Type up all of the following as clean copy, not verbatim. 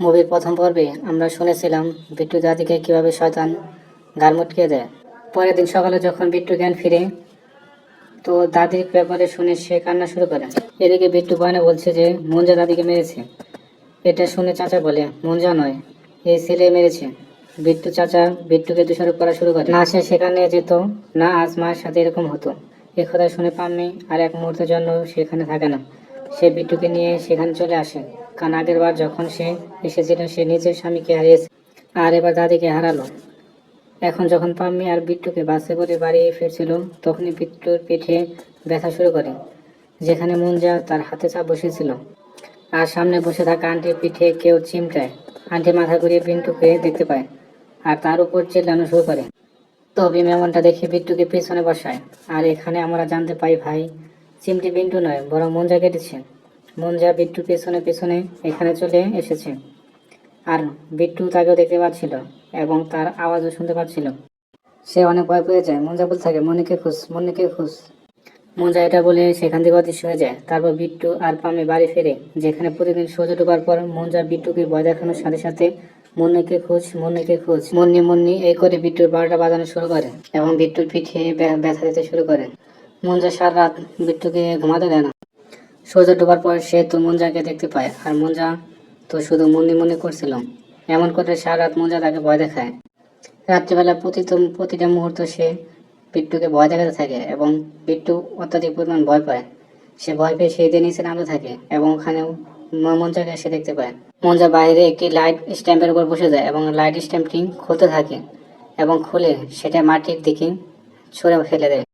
মুভির প্রথম পর্বে আমরা শুনেছিলাম বিট্টু দাদিকে কিভাবে শয়তান ঘাড় মটকে দেয়। পরের দিন সকালে যখন বিট্টু জ্ঞান ফিরে, তো দাদির ব্যাপারে শুনে সে কান্না শুরু করে। এদিকে বিট্টু বয়নে বলছে যে মঞ্জা দাদিকে মেরেছে। এটা শুনে চাচা বলে, মঞ্জা নয়, এই ছেলে মেরেছে। বিট্টু চাচা বিট্টুকে দোষারোপ করা শুরু করে, না সে সেখানে যেত, না আজ মায়ের সাথে এরকম হতো। এ কথা শুনে পাম্মি আর এক মুহূর্তের জন্য সেখানে থাকে না। সে বিট্টুকে নিয়ে সেখানে চলে আসে, কারণ আগের বার যখন সে এসেছিল সে নিজের স্বামীকে হারিয়েছে, আর এবার দাদিকে হারালো। এখন যখন পাম্মি আর বিট্টুকে বাসে করে বাড়ি ফিরছিল, তখনই বিট্টুর পিঠে ব্যথা শুরু করে, যেখানে মুঞ্জা তার হাতে চাপ বসেছিল। আর সামনে বসে থাকা আন্টির পিঠে কেউ চিমটায়। আন্টি মাথা ঘুরিয়ে বিন্টুকে দেখতে পায় আর তার উপর চিল্লানো শুরু করে। তো ভীম এমনটা দেখে বিট্টুকে পেছনে বসায়। আর এখানে আমরা জানতে পাই ভাই, চিমটি বিন্টু নয়, বরং মঞ্জা কেটেছে। মঞ্জা বিট্টু পেছনে পেছনে এখানে চলে এসেছে, আর বিট্টু তাকেও দেখতে পাচ্ছিল এবং তার আওয়াজও শুনতে পাচ্ছিল। সে অনেক ভয় পেয়ে যায়। মঞ্জা বলতে থাকে, মনিকে খুঁজ, মনিকে খুঁজ। মঞ্জা এটা বলে সেখান থেকে অদৃশ্য হয়ে যায়। তারপর বিট্টু আর পামে বাড়ি ফেরে, যেখানে প্রতিদিন সূর্য ডোবার পর মঞ্জা বিট্টুকে ভয় দেখানোর সাথে সাথে মন্নিকে খোঁজ, মন্নিকে খোঁজ, মন্নি মন্নি এই করে বিট্টুর 12টা বাজানো শুরু করে এবং বিট্টুর পিঠে ব্যথা দিতে শুরু করে। মঞ্জা সারা রাত বিট্টুকে ঘুমাতে দেয় না। সূর্য ডোবার পর সে তো মঞ্জাকে দেখতে পায়, আর মঞ্জা তো শুধু মন্নি মনে করছিল। এমন করে সারা রাত মঞ্জা তাকে ভয় দেখায়। রাত্রিবেলা প্রতিটা মুহূর্ত সে বিট্টুকে ভয় দেখাতে থাকে এবং বিট্টু অত্যাধিক পরিমাণ ভয় পায়। সে ভয় পেয়ে সেই দিয়ে নিচে নামতে থাকে এবং ওখানেও মঞ্জাকে এসে দেখতে পায়। মঞ্জা বাইরে একটি লাইট স্ট্যাম্পের উপর বসে যায় এবং লাইট স্ট্যাম্পটি খুলতে থাকে এবং খুলে সেটা মাটির দিকে ছুঁড়ে ফেলে দেয়।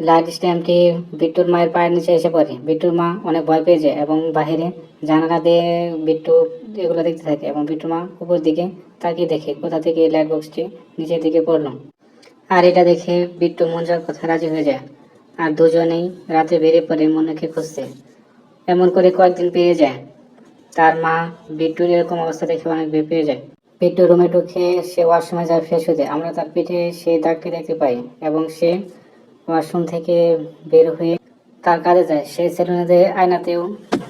লাইট স্ট্যাম্পটি বিট্টুর মায়ের পায়ের নিচে এসে পড়ে। বিট্টুর মা অনেক ভয় পেয়ে যায় এবং বাহিরে জানালা দিয়ে বিট্টু এগুলো দেখতে থাকে এবং বিট্টুর মা উপর দিকে তাকিয়ে দেখে কোথা থেকে এই লাইট বক্সটি নিচের দিকে পড়লো। আর এটা দেখে বিট্টু মঞ্জার কথা রাজি হয়ে যায়, আর দুজনেই রাতে বেরিয়ে পড়ে মনিকে খুঁজতে। এমন করে কয়েকদিন পেরিয়ে যায়। তার মা বিট্টুর এরকম অবস্থা দেখে অনেক ভয় পেয়ে যায়। বিট্টু রুমে ঢুকে সে ওয়াশরুমে যায় ফ্রেশ হতে। আমরা তার পিঠে সেই দাগটি দেখতে পাই এবং সে ওয়াশরুম থেকে বের হয়ে তার কাজে যায়। সে সেলুনের আয়নাতেও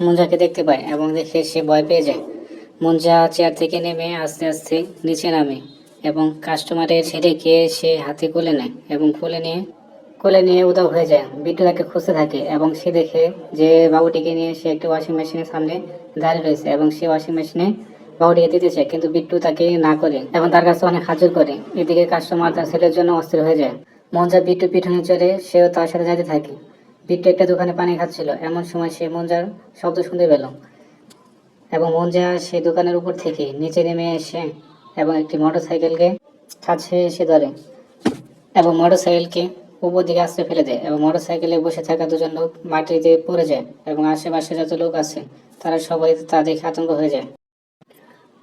মঞ্জাকে দেখতে পায় এবং দেখে সে ভয় পেয়ে যায়। মঞ্জা চেয়ার থেকে নেমে আস্তে আস্তে নিচে নামে এবং কাস্টমারের ছেলেকে সে হাতে কোলে নেয় এবং কোলে নিয়ে উধাও হয়ে যায়। বিট্টু তাকে খুঁজতে থাকে এবং সে দেখে যে বাবুটিকে নিয়ে সে একটি ওয়াশিং মেশিনের সামনে দাঁড়িয়ে রয়েছে এবং সে ওয়াশিং মেশিনে বাবুটিকে দিতে চায়, কিন্তু বিট্টু তাকে না করে এবং তার কাছে অনেক হাজির করে। এদিকে কাস্টমার তার ছেলের জন্য অস্থির হয়ে যায়। মঞ্জা বিট্টু পিছনে চলে, সেও তার সাথে যেতে থাকে। বিট্টু একটা দোকানে পানি খাচ্ছিল, এমন সময় সে মঞ্জার শব্দ শুনতে পেল এবং মঞ্জা সেই দোকানের উপর থেকে নিচে নেমে এসে এবং একটি মোটরসাইকেলকে কাছে এসে ধরে এবং মোটরসাইকেলকে উপর দিকে আস্তে ফেলে দেয় এবং মোটরসাইকেলে বসে থাকা দুজন লোক মাটিতে পড়ে যায় এবং আশেপাশে যত লোক আছে তারা সবাই তা দেখে আতঙ্ক হয়ে যায়।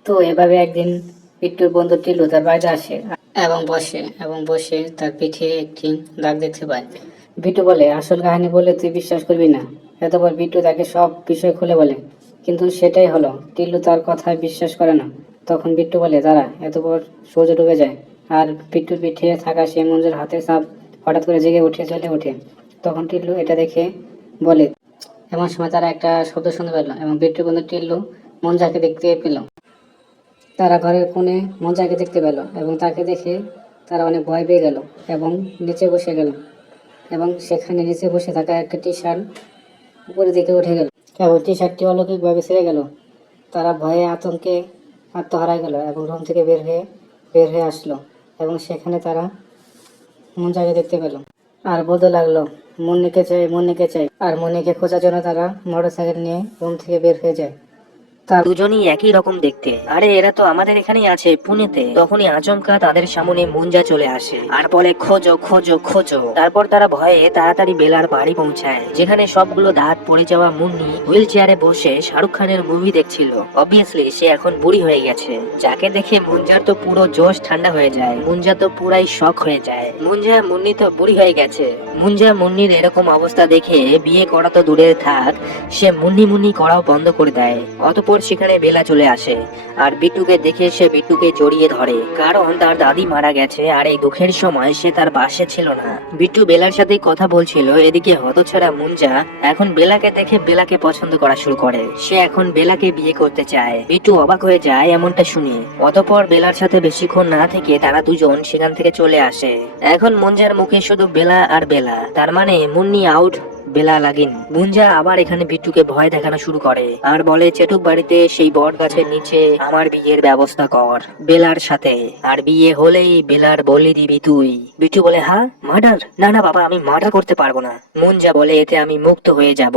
তো এভাবে একদিন বিট্টুর বন্ধু টিলু তার বাড়িতে আসে এবং বসে তার পিঠে একটি দাগ দেখতে পায়। বিট্টু বলে, আসল কাহিনী বলে তুই বিশ্বাস করবি না। এতপর বিট্টু তাকে সব বিষয় খুলে বলে, কিন্তু সেটাই হলো, টিল্লু তার কথায় বিশ্বাস করে না। তখন বিট্টু বলে, দাঁড়া। এতপর সূর্য ডুবে যায় আর বিট্টুর পিঠে থাকা সেই মঞ্জুর হাতের সাপ হঠাৎ করে জেগে উঠে চলে ওঠে। তখন টিল্লু এটা দেখে বলে, এমন সময় তারা একটা শব্দ শুনতে পেল এবং বিট্টু বন্ধু টিল্লু মঞ্জাকে দেখতে পেল। তারা ঘরের কোণে মঞ্জাকে দেখতে পেল এবং তাকে দেখে তারা অনেক ভয় পেয়ে গেল এবং নিচে বসে গেল এবং সেখানে নিচে বসে থাকা একটা টি শার্ট উপরের দিকে উঠে গেল এবং টি শার্টটি অলৌকিকভাবে ছেড়ে গেল। তারা ভয়ে আতঙ্কে আত্মহারায় গেল এবং রুম থেকে বের হয়ে আসলো এবং সেখানে তারা মঞ্জাকে দেখতে পেল আর বলতে লাগলো, মুন্নিকে চাই, মুন্নিকে চাই। আর মুন্নিকে খোঁজার জন্য তারা মোটরসাইকেল নিয়ে রুম থেকে বের হয়ে যায়। দুজনই একই রকম দেখতে। আরে এরা তো আমাদের এখানেই আছে, পুনেতে। তখনই আচমকা তাদের সামনে মুঞ্জা চলে আসে আর বলে, খোঁজো খোঁজো খোঁজো। তারপর তারা ভয়ে তাড়াতাড়ি বেলার বাড়ি পৌঁছায়, যেখানে সবগুলো দাঁত পড়ে যাওয়া মুন্নি হুইল চেয়ারে বসে শাহরুখ খানের মুভি দেখছিল। অবভিয়াসলি সে এখন বুড়ি হয়ে গেছে, যাকে দেখে মুঞ্জার তো পুরো জোশ ঠান্ডা হয়ে যায়। মুঞ্জা তো পুরাই শক হয়ে যায়। মুঞ্জা মুন্নি তো বুড়ি হয়ে গেছে। মুঞ্জা মুন্নির এরকম অবস্থা দেখে বিয়ে করা তো দূরে থাক, সে মুন্নি মুন্নি করাও বন্ধ করে দেয়। অতঃপর অতঃপর সেখানে বেলা চলে আসে আর বিট্টুকে দেখে সে বিট্টুকে জড়িয়ে ধরে, কারণ তার দাদি মারা গেছে আর এই দুঃখের সময় সে তার পাশে ছিল না। বিট্টু বেলার সাথে কথা বলছিল, এদিকে হতছাড়া মুঞ্জা এখন বেলাকে দেখে বেলাকে পছন্দ করা শুরু করে। সে এখন বেলাকে বিয়ে করতে চায়। বিট্টু অবাক হয়ে যায় এমনটা শুনে। অতঃপর বেলার সাথে বেশিক্ষণ না থেকে তারা দুজন সেখান থেকে চলে আসে। এখন মুঞ্জার মুখে শুধু বেলা আর বেলা, তার মানে মুন্নি আউট, বেলা লাগিন। মুঞ্জা আবার এখানে বিট্টুকে ভয় দেখানো শুরু করে আর বলে, চেটুক বাড়িতে সেই বট গাছের নিচে আমার বিয়ের ব্যবস্থা কর বেলার সাথে, আর বিয়ে হলেই বেলার বলি দিবি তুই। বিট্টু বলে, হ্যাঁ মার্ডার? না না বাবা, আমি মার্ডার করতে পারবো না। মুঞ্জা বলে, এতে আমি মুক্ত হয়ে যাব,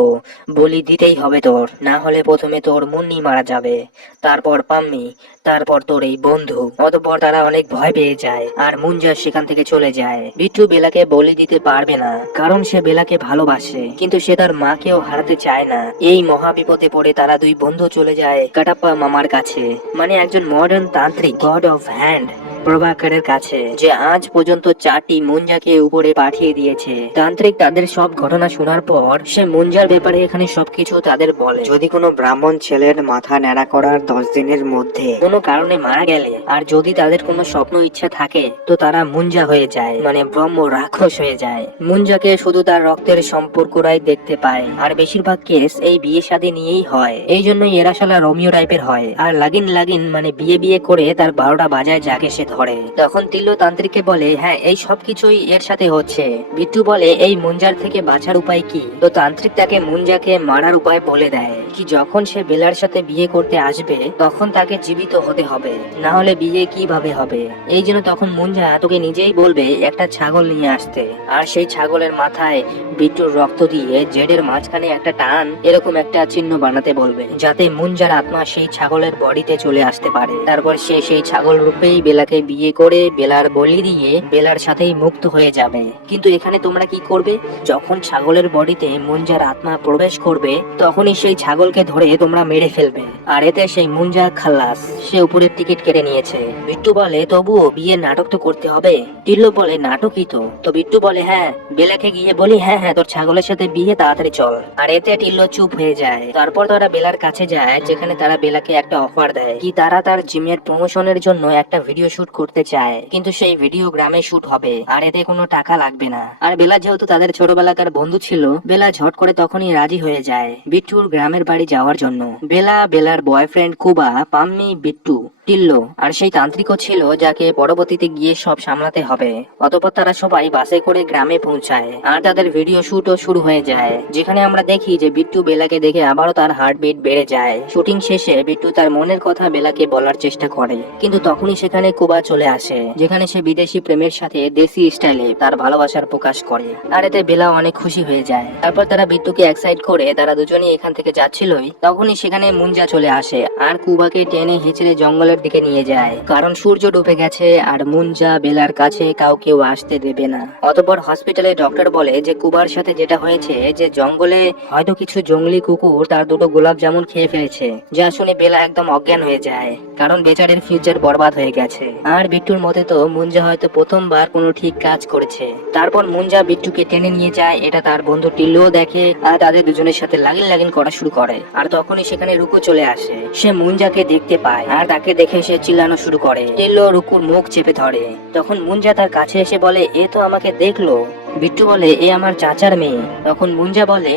বলি দিতেই হবে তোর, না হলে প্রথমে তোর মুন্নি মারা যাবে, তারপর পাম্মি, তারপর তোর এই বন্ধু। অতঃপর তারা অনেক ভয় পেয়ে যায় আর মুঞ্জা সেখান থেকে চলে যায়। বিট্টু বেলাকে বলি দিতে পারবে না, কারণ সে বেলাকে ভালোবাসে, কিন্তু সে তার মাকেও হারাতে চায় না। এই মহা বিপদে পড়ে তারা দুই বন্ধু চলে যায় কাটাপ্পা মামার কাছে, মানে একজন মডার্ন তান্ত্রিক, গড অফ হ্যান্ড প্রভাকরের কাছে, যে আজ পর্যন্ত 4টি মুঞ্জাকে উপরে পাঠিয়ে দিয়েছে। তান্ত্রিক তাদের সব ঘটনা শোনার পর সে মুঞ্জার ব্যাপারে এখানে সবকিছু তাদের বলে। যদি কোনো ব্রাহ্মণ ছেলের মাথা ন্যাড়া করার 10 দিনের মধ্যে কোনো কারণে মারা গেলে, আর যদি তাদের কোনো স্বপ্ন ইচ্ছা থাকে, তো তারা মুঞ্জা হয়ে যায়, মানে ব্রহ্ম রাক্ষস হয়ে যায়। মুঞ্জাকে শুধু তার রক্তের সম্পর্করাই দেখতে পায়, আর বেশিরভাগ কেস এই বিয়ে শাদী নিয়েই হয়। এই জন্যই এরা শালা রোমিও টাইপের হয়। আর লাগিন লাগিন মানে বিয়ে বিয়ে করে তার 12টা বাজায় যাকে সে ধরে। তখন তিল্লো তান্ত্রিককে বলে, হ্যাঁ এই সব কিছুই এর সাথে হচ্ছে। বিট্টু বলে, এই মুঞ্জার থেকে বাঁচার উপায় কি? তো তান্ত্রিক তাকে মুঞ্জাকে মারার উপায় বলে দেয়, কি যখন সে বেলার সাথে বিয়ে করতে আসবে তখন তাকে জীবিত হতে হবে, না হলে বিয়ে কিভাবে হবে। এই জন্য তখন মুঞ্জা তোকে নিজেই বলবে একটা ছাগল নিয়ে আসতে, আর সেই ছাগলের মাথায় বিট্টুর রক্ত দিয়ে জেডের মাঝখানে একটা টান এরকম একটা চিহ্ন বানাতে বলবে, যাতে মুঞ্জার আত্মা সেই ছাগলের বডিতে চলে আসতে পারে। তারপর সে সেই ছাগল রূপেই বেলাকে বিয়ে করে বেলার বলি দিয়ে বেলার সাথেই মুক্ত হয়ে যাবে। কিন্তু এখানে তোমরা কি করবে? যখন ছাগলের বডিতে মুঞ্জার আত্মা প্রবেশ করবে তখনই সেই ছাগলকে ধরে তোমরা মেরে ফেলবে, আর এতে সেই মুঞ্জা খালাস, সে উপরের টিকিট কেটে নিয়েছে। বিট্টু বলে, তবুও বিয়ের নাটক তো করতে হবে। টিল্লো বলে, নাটকই তো বিট্টু বলে, হ্যাঁ বেলাকে গিয়ে বলি, হ্যাঁ হ্যাঁ তোর ছাগলের সাথে বিয়ে, তাড়াতাড়ি চল। আর এতে টিল্লো চুপ হয়ে যায়। তারপর তারা বেলার কাছে যায়, যেখানে তারা বেলাকে একটা অফার দেয়, কি তারা তার জিমের প্রমোশনের জন্য একটা ভিডিও শুট করতে চায়, কিন্তু সেই ভিডিও গ্রামে শুট হবে আর এতে কোনো টাকা লাগবে না। আর বেলা যেহেতু তাদের ছোটবেলাকার বন্ধু ছিল, বেলা ঝট করে তখনই রাজি হয়ে যায় বিট্টুর গ্রামের বাড়ি যাওয়ার জন্য। বেলা, বেলার বয়ফ্রেন্ড কুবা, পাম্মি, বিট্টু, টিল্লো আর সেই তান্ত্রিকও ছিল, যাকে পরবর্তীতে গিয়ে সব সামলাতে হবে। অতঃপর তারা সবাই বাসে করে গ্রামে পৌঁছায় আর তাদের ভিডিও শুটও শুরু হয়ে যায়, যেখানে আমরা দেখি যে বিট্টু বেলাকে দেখে আবারও তার হার্টবিট বেড়ে যায়। শুটিং শেষে বিট্টু তার মনের কথা বেলাকে বলার চেষ্টা করে, কিন্তু তখনই সেখানে কুবা চলে আসে, যেখানে সে বিদেশি প্রেমের সাথে দেশি স্টাইলে তার ভালোবাসার প্রকাশ করে, আর এতে বেলা অনেক খুশি হয়ে যায়। তারপর তারা বিট্টুকে এক্সাইট করে তারা দুজনেই এখান থেকে যাচ্ছিলই, তখনই সেখানে মুঞ্জা চলে আসে আর কুবাকে টেনে হিচড়ে জঙ্গলের দিকে নিয়ে যায়, কারণ সূর্য ডুবে গেছে আর মুঞ্জা বেলার কাছে কাউকেও আসতে দেবে না। অতঃপর হসপিটালে ডক্টর বলে যে কুবার সাথে যেটা হয়েছে, যে জঙ্গলে হয়তো কিছু জঙ্গলি কুকুর তার দুটো গোলাপ জামুন খেয়ে ফেলেছে, যা শুনে বেলা একদম অজ্ঞান হয়ে যায়, কারণ বেচারের ফিউচার বরবাদ হয়ে গেছে। আর বিট্টুর মতে তো মুঞ্জা হয়তো প্রথমবার কোনো ঠিক কাজ করেছে। তারপর মুঞ্জা বিট্টুকে টেনে নিয়ে যায়, এটা তার বন্ধু টিল্লো দেখে আর তাদের দুজনের সাথে লাগিন লাগিন করা শুরু করে। আর তখনই সেখানে রুকু চলে আসে, সে মুঞ্জাকে দেখতে পায় আর তাকে দেখে সে চিল্লানো শুরু করে। টিল্লো রুকুর মুখ চেপে ধরে। তখন মুঞ্জা তার কাছে এসে বলে, এ তো আমাকে দেখলো। বিট্টু বলে, এ আমার চাচার মেয়ে। তখন মুঞ্জা বলে,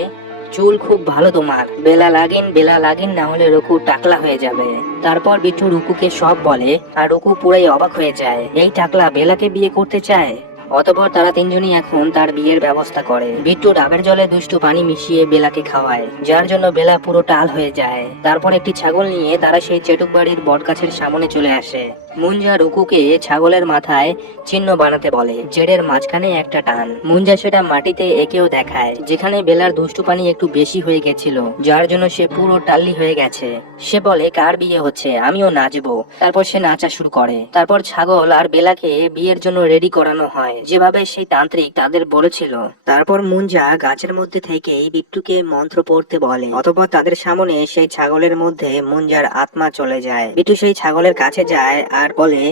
চুল খুব ভালো তোমার, বেলা লাগিন না হলে রুকু টাকলা হয়ে যাবে। তারপর বিট্টু রুকুকে সব বলে আর রুকু পুরাই অবাক হয়ে যায়, এই টাকলা বেলাকে বিয়ে করতে চায়। অতঃপর তারা তিনজনই এখন তার বিয়ের ব্যবস্থা করে। বিট্টু ডাবের জলে দুষ্টু পানি মিশিয়ে বেলাকে খাওয়ায়, যার জন্য বেলা পুরো টাল হয়ে যায়। তারপর একটি ছাগল নিয়ে তারা সেই চেটুক বাড়ির বটগাছের সামনে চলে আসে। মুঞ্জা রুকুকে ছাগলের মাথায় চিহ্ন বানাতে বলে, জেডের মাঝখানে একটা টান। মুঞ্জা সেটা মাটিতে এঁকেও দেখায়, যেখানে বেলার দুষ্টু পানি একটু বেশি হয়ে গেছিল, যার জন্য সে পুরো টাল্লি হয়ে গেছে। সে বলে, কার বিয়ে হচ্ছে, আমিও নাচবো। তারপর সে নাচা শুরু করে। তারপর ছাগল আর বেলাকে বিয়ের জন্য রেডি করানো হয়, যেভাবে সেই তান্ত্রিক তাদের বলেছিল। তারপর মুঞ্জা গাছের মধ্যে থেকেই বিট্টুকে মন্ত্র পড়তে বলে। অতঃপর তাদের সামনে সেই ছাগলের মধ্যে মুঞ্জার আত্মা চলে যায়। বিট্টু সেই ছাগলের কাছে যায় আর বলে,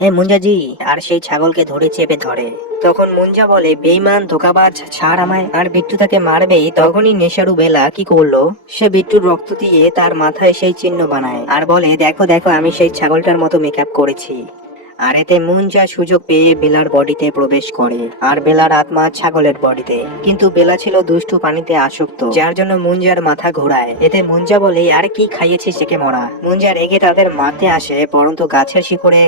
হে মুঞ্জাজি, আর সেই ছাগলকে ধরে চেপে ধরে। তখন মুঞ্জা বলে, বেঈমান, ধোঁকাবাজ, ছাড় আমায়। আর বিট্টু তাকে মারবেই, তখনই নেশারু বেলা কি করলো, সে বিট্টুর রক্ত দিয়ে তার মাথায় সেই চিহ্ন বানায় আর বলে, দেখো দেখো, আমি সেই ছাগলটার মতো মেকআপ করেছি। আর এতে মুঞ্জা সুযোগ পেয়ে বেলার বডিতে প্রবেশ করে, আর বেলার আত্মা ছাগলের বডিতে। কিন্তু বেলা ছিল দুষ্টু পানিতে আসক্ত, যার জন্য মুঞ্জার মাথা ঘোরায়। এতে মুঞ্জা বলে, আরে কি খাইয়েছিস একে মরা। মুঞ্জা রেগে তাদের মারতে আসে, পরন্তু গাছের শিকড়ে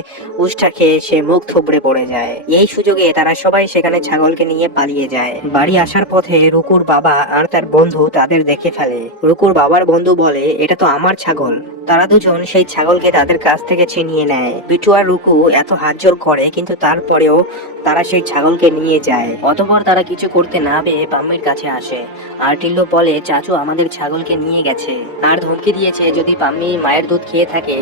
উষ্টা খেয়ে সে মুখ থুবড়ে পড়ে যায়। এই সুযোগে তারা সবাই সেখানে ছাগলকে নিয়ে পালিয়ে যায়। বাড়ি আসার পথে রুকুর বাবা আর তার বন্ধু তাদের দেখে ফেলে। রুকুর বাবার বন্ধু বলে, এটা তো আমার ছাগল। তারা দুজন সেই ছাগলকে তাদের কাছ থেকে ছিনিয়ে নেয়। বিট্টু আর রুকু এত হাতজোর করে, কিন্তু তারপরেও তারা সেই ছাগলকে নিয়ে যায়। অতঃপর তারা কিছু করতে না পেয়ে পাম্মির কাছে আসে, আর টিল্লো বলে, চাচু আমাদের ছাগলকে নিয়ে গেছে, আর ধমকি দিয়েছে যদি পাম্মি মায়ের দুধ খেয়ে থাকে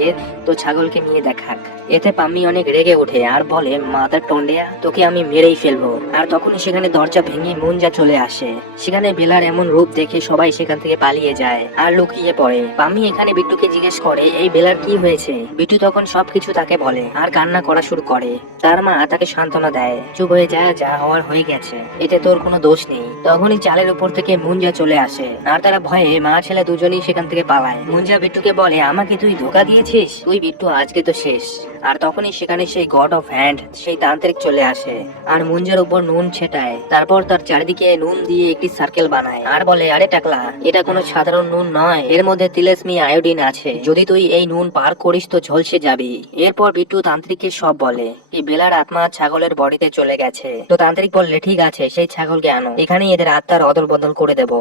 তো ছাগলকে নিয়ে দেখাক। এতে পাম্মি অনেক রেগে ওঠে আর বলে, মাদার টন্ডেয়া, তোকে আমি মেরেই ফেলবো। আর তখনই সেখানে দরজা ভেঙে মুঞ্জা চলে আসে। সেখানে বেলার এমন রূপ দেখে সবাই সেখান থেকে পালিয়ে যায় আর লুকিয়ে পড়ে। পাম্মি এখানে বিট্টুকে জিজ্ঞেস করে, এই বেলার কি হয়েছে। বিট্টু তখন সবকিছু তাকে বলে আর কান্না করা শুরু করে। তার মা তাকে সান্ত্বনা দেয়, চুপ হয়ে যায়, যা হওয়ার হয়ে গেছে, এতে তোর কোনো দোষ নেই। তখনই চালের উপর থেকে মুঞ্জা চলে আসে, আর তারা ভয়ে মা ছেলে দুজনেই সেখান থেকে পালায়। মুঞ্জা বিট্টুকে বলে, আমাকে তুই ধোকা দিয়েছিস, তুই বিট্টু আজকে তো শেষ। আর তখনই সেখানে সেই গড অফ হ্যান্ড, সেই তান্ত্রিক চলে আসে আর মুঞ্জার উপর নুন ছেটায়। তারপর তার চারিদিকে নুন দিয়ে একটি সার্কেল বানায় আর বলে, আরে টাকলা, এটা কোনো সাধারণ নুন নয়, এর মধ্যে তিলেস্মি আয়োডিন আছে, যদি তুই এই নুন পার করিস তো ঝলসে যাবি। এরপর বিট্টু তান্ত্রিককে সব বলে কি বেলার আত্মা ছাগলের বডিতে চলে গেছে। তো তান্ত্রিক বললে, ঠিক আছে, সেই ছাগলকে আনো, এখানেই এদের আত্মার অদল বদল করে দেব।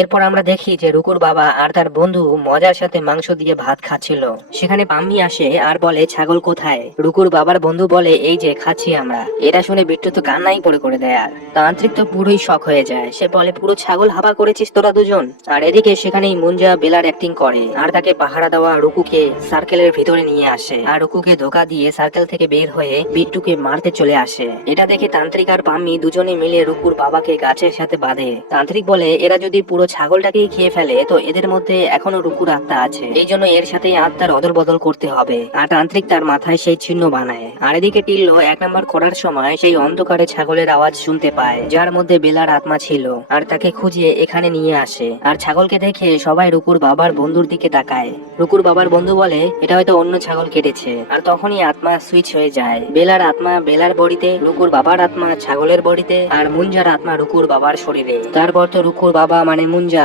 এরপর আমরা দেখি যে রুকুর বাবা আর তার বন্ধু মজার সাথে মাংস দিয়ে ভাত খাচ্ছিল। সেখানে পাম্মি আসে আর বলে, ছাগল কোথায়। রুকুর বাবার বন্ধু বলে, এই যে খাচ্ছি আমরা। এটা শুনে বিট্টু তো কান্নাই করে দেয়। আর তান্ত্রিক তো পুরোই শক হয়ে যায়, সে বলে, পুরো ছাগল হাবা করেছিস তোরা দুজন। আর এদিকে সেখানেই মুঞ্জা বেলার অ্যাক্টিং করে আর তাকে পাহারা দেওয়া রুকুকে সার্কেলের ভিতরে নিয়ে আসে, আর রুকুকে ধোকা দিয়ে সার্কেল থেকে বের হয়ে বিট্টুকে মারতে চলে আসে। এটা দেখে তান্ত্রিক আর পাম্মি দুজনে মিলে রুকুর বাবাকে গাছের সাথে বাঁধে। তান্ত্রিক বলে, এরা যদি পুরো ছাগলটাকেই খেয়ে ফেলে তো এদের মধ্যে এখনো রুকুর আত্মা আছে, এই জন্য এর সাথে আত্মার অদল বদল করতে হবে। আর তান্ত্রিক তার মাথায় সেই চিহ্ন বানায়। আর এদিকে টিল্লো 1 নম্বর করার সময় সেই অন্ধকারে ছাগলের আওয়াজ শুনতে পায়, যার মধ্যে বেলার আত্মা ছিল, আর তাকে খুঁজে এখানে নিয়ে আসে। আর ছাগলকে দেখে সবাই রুকুর বাবার বন্ধুর দিকে তাকায়। রুকুর বাবার বন্ধু বলে, এটা হয়তো অন্য ছাগল কেটেছে। আর তখনই আত্মা সুইচ হয়ে যায়, বেলার আত্মা বেলার বডিতে, রুকুর বাবার আত্মা ছাগলের বডিতে, আর মুঞ্জার আত্মা রুকুর বাবার শরীরে। তারপর তো রুকুর বাবা মানে মুঞ্জা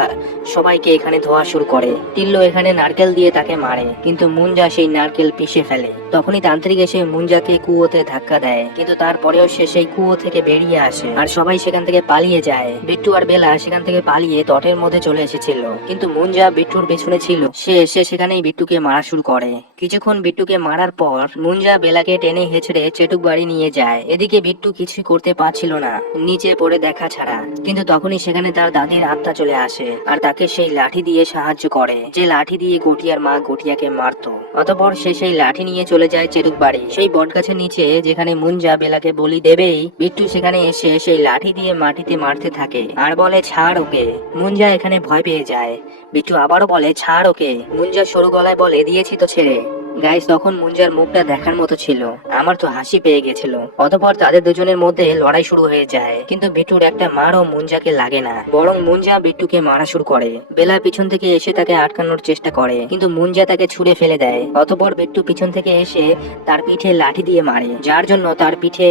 সবাইকে এখানে ধোয়া শুরু করে। টিল্লো এখানে নারকেল দিয়ে তাকে মারে, কিন্তু মুঞ্জা সেই নারকেল পিষে ফেলে। তখনই তান্ত্রিক এসে মুঞ্জাকে কুয়োতে ধাক্কা দেয়, কিন্তু তারপরেও সে সেই কুয়ো থেকে বেরিয়ে আসে আর সবাই সেখান থেকে পালিয়ে যায়। বিট্টু আর বেলা সেখান থেকে পালিয়ে তটের মধ্যে চলে এসেছিল, কিন্তু মুঞ্জা বিট্টুর পেছনে ছিল। সে এসে সেখানেই বিট্টুকে মারা শুরু করে। কিছুক্ষণ বিট্টুকে মারার পর মুঞ্জা বেলাকে টেনে হেঁচড়ে চেটুক বাড়ি নিয়ে যায়। এদিকে বিট্টু কিছুই করতে পারছিল না, নিচে পড়ে দেখা ছাড়া। কিন্তু তখনই সেখানে তার দাদির আত্মা চলে আসে আর তাকে সেই লাঠি দিয়ে সাহায্য করে, যে লাঠি দিয়ে গটিয়ার মা গটিয়াকে মারতো। অতঃপর সে সেই লাঠি নিয়ে চলে যায় চেটুক বাড়ি, সেই বটগাছের নিচে যেখানে মুঞ্জা বেলাকে বলি দেবেই। বিট্টু সেখানে এসে সেই লাঠি দিয়ে মাটিতে মারতে থাকে আর বলে, ছাড় ওকে। মুঞ্জা এখানে ভয় পেয়ে যায়। বিট্টু আবারও বলে, ছাড় ওকে। মুঞ্জা সরু গলায় বলে, দিয়েছি তো ছেড়ে। গাইস, তখন মুঞ্জার মুখটা দেখার মতো ছিল, আমার তো হাসি পেয়ে গেছিল। অতঃপর তাদের দুজনের মধ্যে লড়াই শুরু হয়ে যায়, কিন্তু বিট্টুর একটা মারও মুঞ্জাকে লাগে না, বরং মুঞ্জা বিট্টুকে মারা শুরু করে। বেলা পিছন থেকে এসে তাকে আটকানোর চেষ্টা করে, কিন্তু মুঞ্জা তাকে ছুঁড়ে ফেলে দেয়। অতঃপর বিট্টু পিছন থেকে এসে তার পিঠে লাঠি দিয়ে মারে, যার জন্য তার পিঠে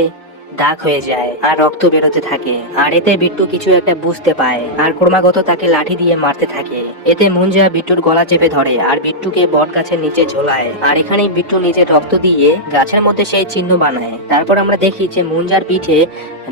দাগ হয়ে যায় আর রক্ত বেরোতে থাকে। আর এতে বিট্টু কিছু একটা বুঝতে পায় আর ক্রমাগত তাকে লাঠি দিয়ে মারতে থাকে। এতে মুঞ্জা বিট্টুর গলা চেপে ধরে আর বিট্টুকে বট গাছের নিচে ঝোলায়। আর এখানেই বিট্টু নিজের রক্ত দিয়ে গাছের মধ্যে সেই চিহ্ন বানায়। তারপর আমরা দেখি যে মুঞ্জার পিঠে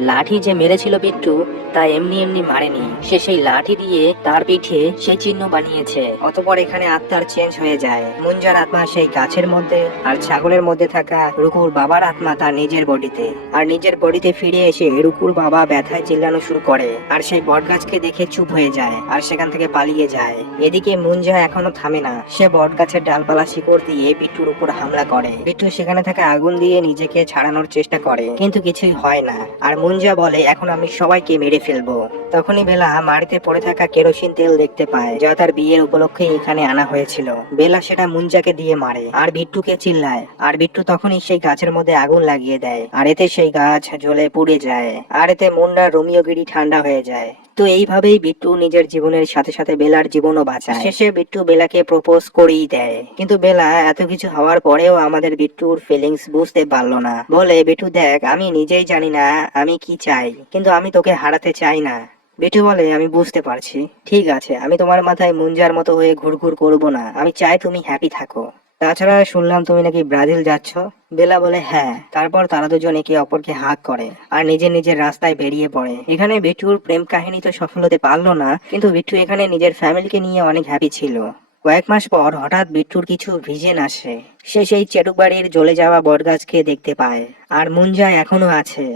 লাঠি যে মেরেছিল বিট্টু তা এমনি এমনি মারেনি, সে সেই লাঠি দিয়ে তার পিঠে সেই চিহ্ন বানিয়েছে। অতঃপর এখানে আত্মার চেঞ্জ হয়ে যায়, মুঞ্জার আত্মা সেই গাছের মধ্যে আর ছাগলের মধ্যে থাকা রুকুর বাবার আত্মা তার নিজের বডিতে। আর নিজের নিজের বডিতে ফিরে এসে রুকুর বাবা ব্যথায় চিল্লানো শুরু করে আর সেই বটগাছকে দেখে চুপ হয়ে যায় আর সেখান থেকে পালিয়ে যায়। এদিকে মুঞ্জা এখনো থামে না, সে বটগাছের ডালপালা শিকড় দিয়ে বিট্টুর উপর হামলা করে। বিট্টু সেখানে থাকা আগুন দিয়ে নিজেকে ছাড়ানোর চেষ্টা করে কিন্তু কিছুই হয় না। আর মুঞ্জা বলে এখন আমি সবাইকে মেরে ফেলবো। তখনই বেলা মাটিতে পড়ে থাকা কেরোসিন তেল দেখতে পায় যা তার বিয়ের উপলক্ষে এখানে আনা হয়েছিল। বেলা সেটা মুঞ্জাকে দিয়ে মারে আর বিট্টুকে চিল্লায়, আর বিট্টু তখনই সেই গাছের মধ্যে আগুন লাগিয়ে দেয় আর এতে সেই গাছ জ্বলে পুড়ে যায় আর এতে মুন্ডার রোমিওগিরি ঠান্ডা হয়ে যায়। তো এইভাবেই বিট্টু নিজের জীবনের সাথে সাথে বেলার জীবনও বাঁচায়। শেষে বিট্টু বেলাকে প্রপোজ করেই দেয়, কিন্তু বেলা এত কিছু হওয়ার পরেও আমাদের বিট্টুর ফিলিংস বুঝতে পারলো না। বলে বিট্টু দেখ, আমি নিজেই জানি না আমি কি চাই, কিন্তু আমি তোকে হারাতে চাই না। বিট্টু বলে আমি বুঝতে পারছি, ঠিক আছে, আমি তোমার মাথায় মুঞ্জার মতো হয়ে ঘুরঘুর করবো না, আমি চাই তুমি হ্যাপি থাকো। তাছাড়া শুনলাম তুমি নাকি ব্রাজিল যাচ্ছ। বেলা বলে হ্যাঁ। তারপর তারা দুজন একে অপরকে হাত করে আর নিজের নিজের রাস্তায় বেরিয়ে পড়ে। এখানে বিট্টুর প্রেম কাহিনী তো সফল হতে পারলো না, কিন্তু বিট্টু এখানে নিজের ফ্যামিলিকে নিয়ে অনেক হ্যাপি ছিল। কয়েক মাস পর হঠাৎ বিট্টুর কিছু ভিশন আসে। সে সেই চেটুক বাড়ির জ্বলে যাওয়া বটগাছকে দেখতে পায় আর মুঞ্জা এখনো আছে।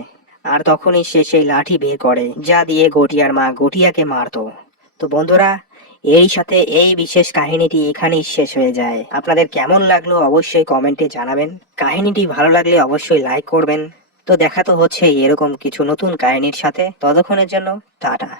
আর তখনই সে সেই লাঠি বের করে যা দিয়ে গটিয়ার মা গটিয়াকে মারতো। তো বন্ধুরা, এই সাথে এই বিশেষ কাহিনীটি এখানেই শেষ হয়ে যায়। আপনাদের কেমন লাগলো অবশ্যই কমেন্টে জানাবেন। কাহিনীটি ভালো লাগলে অবশ্যই লাইক করবেন। তো দেখা তো হচ্ছে এরকম কিছু নতুন কাহিনীর সাথে। ততক্ষণের জন্য টাটা।